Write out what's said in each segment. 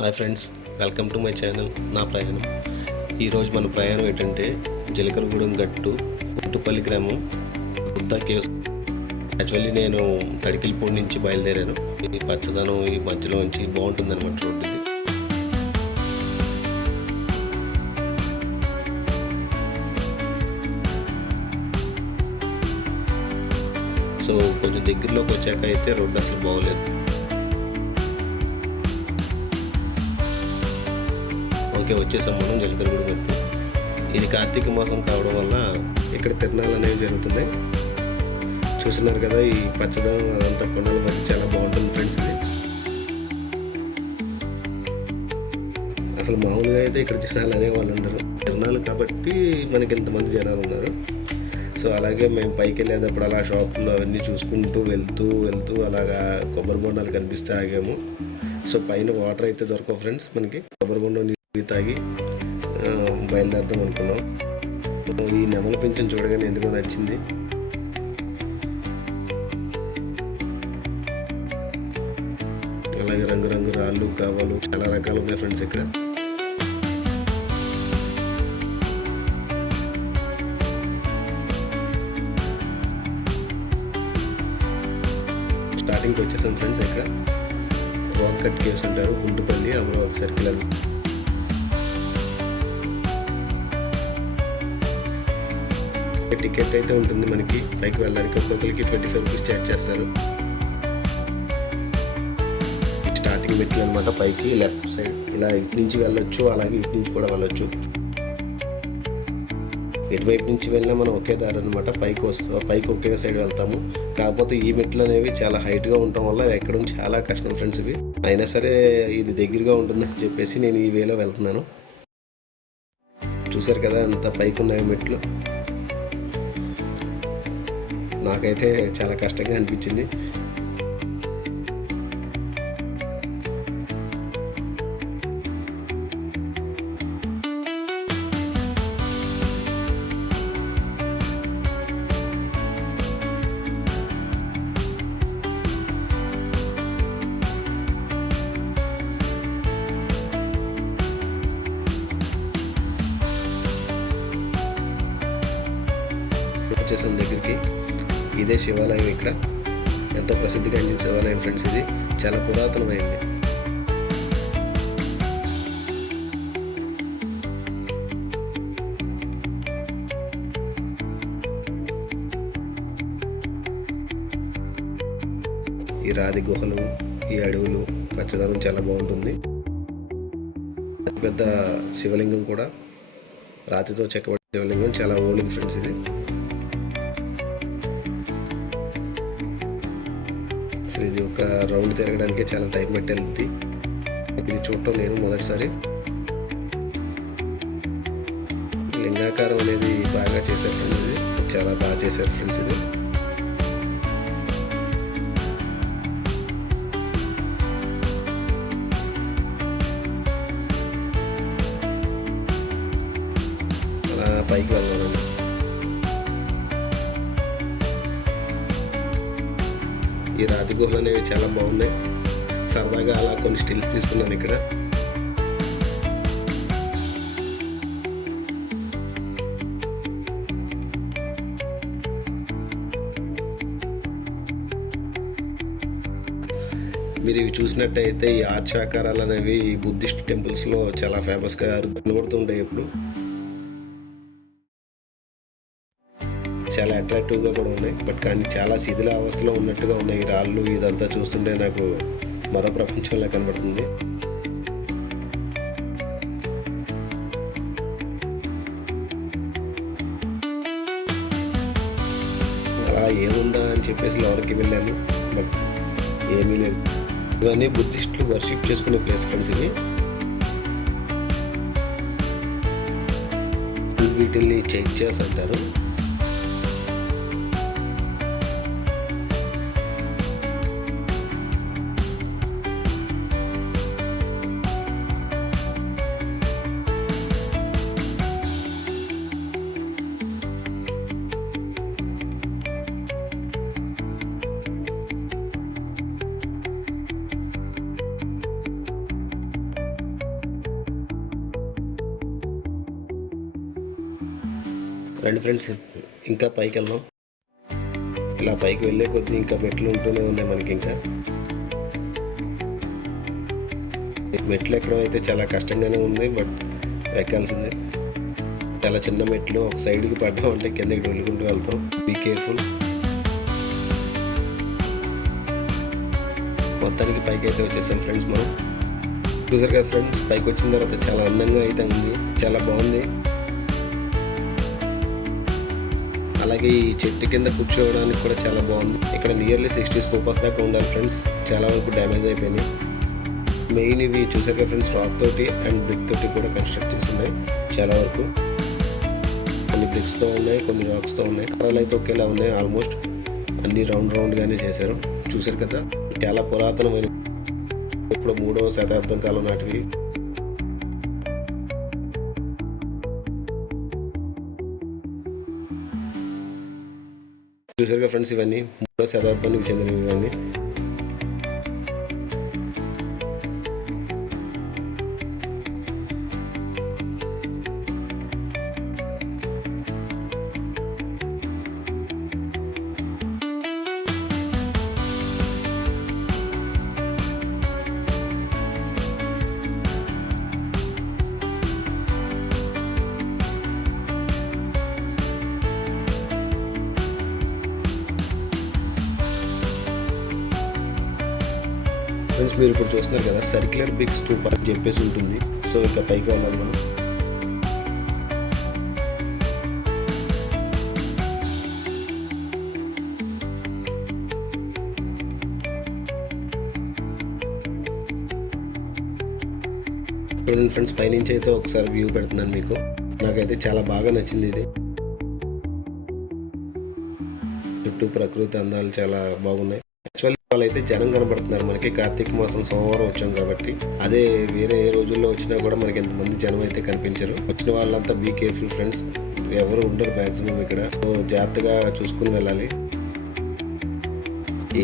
Hi friends, welcome to my channel నా ప్రయాణం. ఈరోజు మన ప్రయాణం ఏంటంటే జీలకర్రగూడెం గట్టు పుట్టుపల్లి గ్రామం బుద్ధ కేవ్స్. యాక్చువల్లీ నేను తడికిలిపూడి నుంచి బయలుదేరాను. ఈ పచ్చదనం ఈ మధ్యలో నుంచి బాగుంటుంది అనమాట రోడ్డు ఇది. సో కొంచెం దగ్గరలోకి వచ్చాక అయితే రోడ్డు అసలు బాగోలేదు. ఓకే, వచ్చేసాం మనం జీలకర్రగూడెం గట్టు. ఇది కార్తీక మాసం కావడం వల్ల ఇక్కడ తిరణాలు అనేవి జరుగుతున్నాయి. చూస్తున్నారు కదా, ఈ పచ్చదనం అదంతా కొండల మధ్య చాలా బాగుంటుంది ఫ్రెండ్స్. ఇది అసలు మామూలుగా అయితే ఇక్కడ జనాలు అనేవాళ్ళు ఉండరు. తిరణాలు కాబట్టి మనకి ఇంతమంది జనాలు ఉన్నారు. సో అలాగే మేము పైకి వెళ్ళేటప్పుడు అలా షాపులు అవన్నీ చూసుకుంటూ వెళ్తూ అలాగా కొబ్బరి బొండాలు కనిపిస్తే ఆగాము. సో పైన వాటర్ అయితే దొరకవు ఫ్రెండ్స్ మనకి. కొబ్బరి బొండం తాగి బయలుదేరుతాం అనుకున్నాం. ఈ నెమలి పింఛన్ చూడగానే ఎందుకో నచ్చింది. అలాగే రంగురంగు రాళ్ళు కావాలు చాలా రకాలు ఉన్నాయి ఫ్రెండ్స్ ఇక్కడ. స్టార్టింగ్కి వచ్చేసాం ఫ్రెండ్స్. ఇక్కడ రాక్ కట్ కేవ్స్ అంటారు, గుంటుపల్లి అమరావతి సర్కిల్ అని. టికెట్ అయితే ఉంటుంది మనకి. పైకి వెళ్ళడానికి ఒక్కొక్కరికి 25 రూపీస్ ఛార్జ్ చేస్తారు. స్టార్టింగ్ మెట్లు అనమాట. పైకి లెఫ్ట్ సైడ్ ఇలా ఇటు నుంచి వెళ్ళొచ్చు, అలాగే ఇటు నుంచి కూడా వెళ్ళొచ్చు. ఇటువైపు నుంచి వెళ్ళినా మనం ఒకే దారి అనమాట. పైకి ఒకే సైడ్ వెళ్తాము. కాకపోతే ఈ మెట్లు అనేవి చాలా హైట్గా ఉండటం వల్ల ఎక్కడం చాలా కష్టం ఫ్రెండ్స్. ఇవి అయినా సరే ఇది దగ్గరగా ఉంటుందని చెప్పేసి నేను ఈ వేలో వెళ్తున్నాను. చూసారు కదా అంత పైకి ఉన్నాయి మెట్లు. నాకైతే చాలా కష్టంగా అనిపించింది. వచ్చేసాను దగ్గరికి. ఇదే శివాలయం. ఇక్కడ ఎంతో ప్రసిద్ధిగాంచిన శివాలయం ఫ్రెండ్స్. ఇది చాలా పురాతనమైంది. ఈ రాతి గుహలు, ఈ అడవులు, పచ్చదనం చాలా బాగుంటుంది. పెద్ద శివలింగం కూడా, రాతితో చెక్కబడిన శివలింగం, చాలా ఓల్డ్ ఫ్రెండ్స్. ఇది అసలు ఇది ఒక రౌండ్ తిరగడానికి చాలా టైం పట్టేది. ఇది చూడటం నేను మొదటిసారి. లింగాకారం అనేది బాగా చేశారు ఫ్రెండ్స్. ఇది చాలా బాగా చేశారు ఫ్రెండ్స్. ఇది అలా పైకి వెళ్ళాను. ఈ రాతి గుహలు అనేవి చాలా బాగున్నాయి. సరదాగా అలా కొన్ని స్టిల్స్ తీసుకున్నాను ఇక్కడ. మీరు ఇవి చూసినట్టయితే ఈ ఆర్చ్ ఆకారాలు అనేవి బుద్ధిస్ట్ టెంపుల్స్లో చాలా ఫేమస్గా కనబడుతుంటాయి. ఎప్పుడు చాలా అట్రాక్టివ్గా కూడా ఉన్నాయి. బట్ కానీ చాలా శిథిల అవస్థలో ఉన్నట్టుగా ఉన్నాయి. ఈ రాళ్ళు ఇదంతా చూస్తుంటే నాకు మరో ప్రపంచంలా కనబడుతుంది. అలా ఏముందా అని చెప్పేసి లోపలికి వెళ్ళాను. బట్ ఏమీ లేదు. ఇవన్నీ బుద్ధిస్టులు వర్షిప్ చేసుకునే ప్లేస్ ఫ్రెండ్స్. ఇవి వీటిల్ని చైత్యాస్ అంటారు. రండి ఫ్రెండ్స్, ఇంకా పైకి వెళ్దాం. ఇలా పైకి వెళ్ళే కొద్దీ ఇంకా మెట్లు ఉంటూనే ఉన్నాయి మనకి. ఇంకా మెట్లు ఎక్కడం అయితే చాలా కష్టంగానే ఉంది, బట్ ఎక్కాల్సిందే. చాలా చిన్న మెట్లు, ఒక సైడ్కి పడ్డామంటే కిందకి వెళ్ళుకుంటూ వెళ్తాం. Be careful. మొత్తానికి పైకి అయితే వచ్చేసాం ఫ్రెండ్స్ మనం. చూసారు కదా ఫ్రెండ్స్, పైకి వచ్చిన తర్వాత చాలా అందంగా అయితే ఉంది, చాలా బాగుంది. అలాగే ఈ చెట్టు కింద కూర్చోవడానికి కూడా చాలా బాగుంది. ఇక్కడ నియర్లీ 60 స్తూపాస్ దాకా ఉండాలి ఫ్రెండ్స్, చాలా వరకు డ్యామేజ్ అయిపోయినాయి. మెయిన్ ఇవి చూసారు కదా ఫ్రెండ్స్, రాక్ తోటి అండ్ బ్రిక్ తోటి కూడా కన్స్ట్రక్ట్ చేసి ఉన్నాయి. చాలా వరకు కొన్ని బ్రిక్స్తో ఉన్నాయి, కొన్ని రాక్స్తో ఉన్నాయి. కలర్లు అయితే ఒకేలా ఉన్నాయి, ఆల్మోస్ట్ అన్ని రౌండ్గానే చేశారు. చూసారు కదా, చాలా పురాతనమైన, ఇప్పుడు 3వ శతాబ్దం కాలం నాటివి. చూసారు కదా ఫ్రెండ్స్, ఇవన్నీ 3వ శతాబ్దానికి చెందినవి. ఇవన్నీ ఫ్రెండ్స్, మీరు ఇప్పుడు చూస్తున్నారు కదా, సర్క్యులర్ బిగ్ స్తూపా అని చెప్పేసి ఉంటుంది. సో ఇక పైకి వెళ్ళాలి మనం. చూడండి ఫ్రెండ్స్, పైనుంచి అయితే ఒకసారి వ్యూ పెడుతున్నాను మీకు. నాకైతే చాలా బాగా నచ్చింది ఇది. చుట్టూ ప్రకృతి అందాలు చాలా బాగున్నాయి. యాక్చువల్లీ వాళ్ళైతే జనం కనబడుతున్నారు మనకి. కార్తీక మాసం సోమవారం వచ్చాం కాబట్టి, అదే వేరే ఏ రోజుల్లో వచ్చినా కూడా మనకి ఎంతమంది జనం అయితే కనిపించరు. వచ్చిన వాళ్ళంతా బీ కేర్ఫుల్ ఫ్రెండ్స్, ఎవరు ఉండరు మ్యాక్సిమం ఇక్కడ. సో జాగ్రత్తగా చూసుకుని వెళ్ళాలి.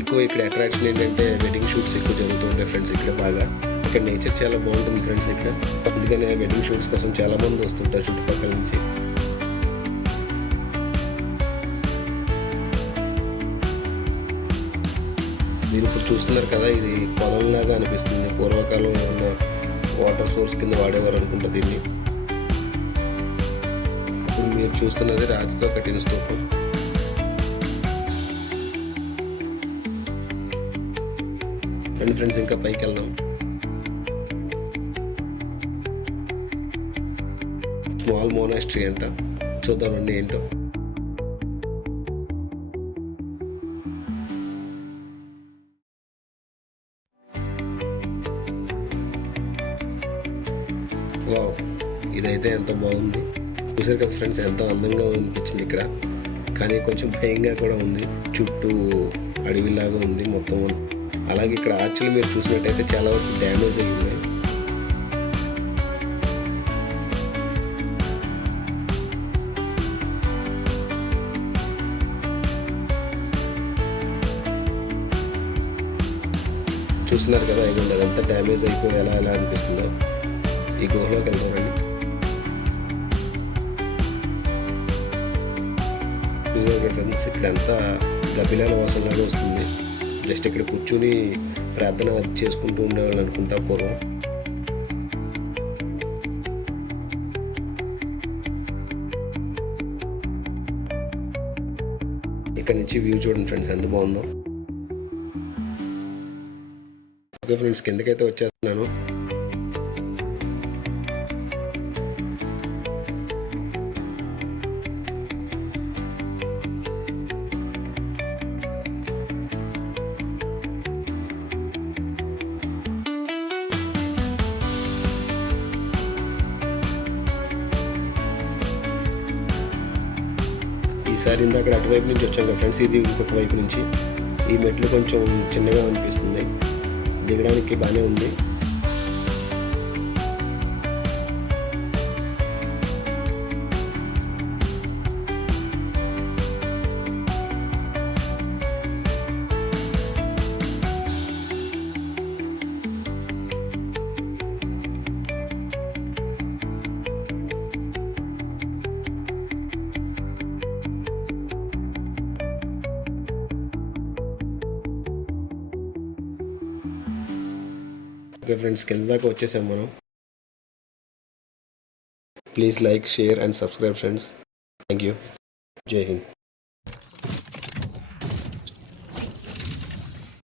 ఎక్కువ ఇక్కడ అట్రాక్షన్ ఏంటంటే వెడ్డింగ్ షూట్స్ ఎక్కువ జరుగుతుంటాయి ఫ్రెండ్స్ ఇక్కడ బాగా. ఇక్కడ నేచర్ చాలా బాగుంటుంది ఫ్రెండ్స్ ఇక్కడ, అందుకనే వెడ్డింగ్ షూట్స్ కోసం చాలా మంది వస్తుంటారు చుట్టుపక్కల నుంచి. మీరు ఇప్పుడు చూస్తున్నారు కదా, ఇది పొలంలాగా అనిపిస్తుంది. పూర్వకాలం ఉన్న వాటర్ సోర్స్ కింద వాడేవారు అనుకుంటా దీన్ని. ఇప్పుడు మీరు చూస్తున్నది రాతితో కట్టిన స్తూపం. రండి ఫ్రెండ్స్, ఇంకా పైకి వెళ్దాం. స్మాల్ మోనాస్ట్రీ అంట, చూద్దామండి ఏంటో. వావ్, ఇదైతే ఎంతో బాగుంది. చూసారు కదా ఫ్రెండ్స్, ఎంతో అందంగా అనిపించింది ఇక్కడ. కానీ కొంచెం భయంగా కూడా ఉంది, చుట్టూ అడవిలాగా ఉంది మొత్తం. అలాగే ఇక్కడ ఆర్చులు మీరు చూసినట్టయితే చాలా వరకు డ్యామేజ్ అయ్యి ఉన్నాయి. చూస్తున్నారు కదా, ఇదిగోండి అదంతా డ్యామేజ్ అయిపోయి ఎలా అనిపిస్తుందో. ఈ గుహలోకి వెళ్తానండి. చూసారు ఫ్రెండ్స్, ఇక్కడ అంతా గబ్బిలాల వాసనలాగా వస్తుంది. జస్ట్ ఇక్కడ కూర్చుని ప్రార్థన అది చేసుకుంటూ ఉండేవాళ్ళు అనుకుంటా పూర్వం. ఇక్కడ నుంచి వ్యూ చూడండి ఫ్రెండ్స్, ఎంత బాగుందో. ఓకే ఫ్రెండ్స్, కిందకైతే వచ్చేస్తున్నాను. ఈసారి ఇందాక అటువైపు నుంచి వచ్చాం కదా ఫ్రెండ్స్, ఇది ఇంకొక వైపు నుంచి. ఈ మెట్లు కొంచెం చిన్నగా అనిపిస్తుంది, దిగడానికి బాగానే ఉంది. ఓకే ఫ్రెండ్స్, కింద దాకా వచ్చేసాం మనం. Please like, share and subscribe friends. Thank you. జై హింద్.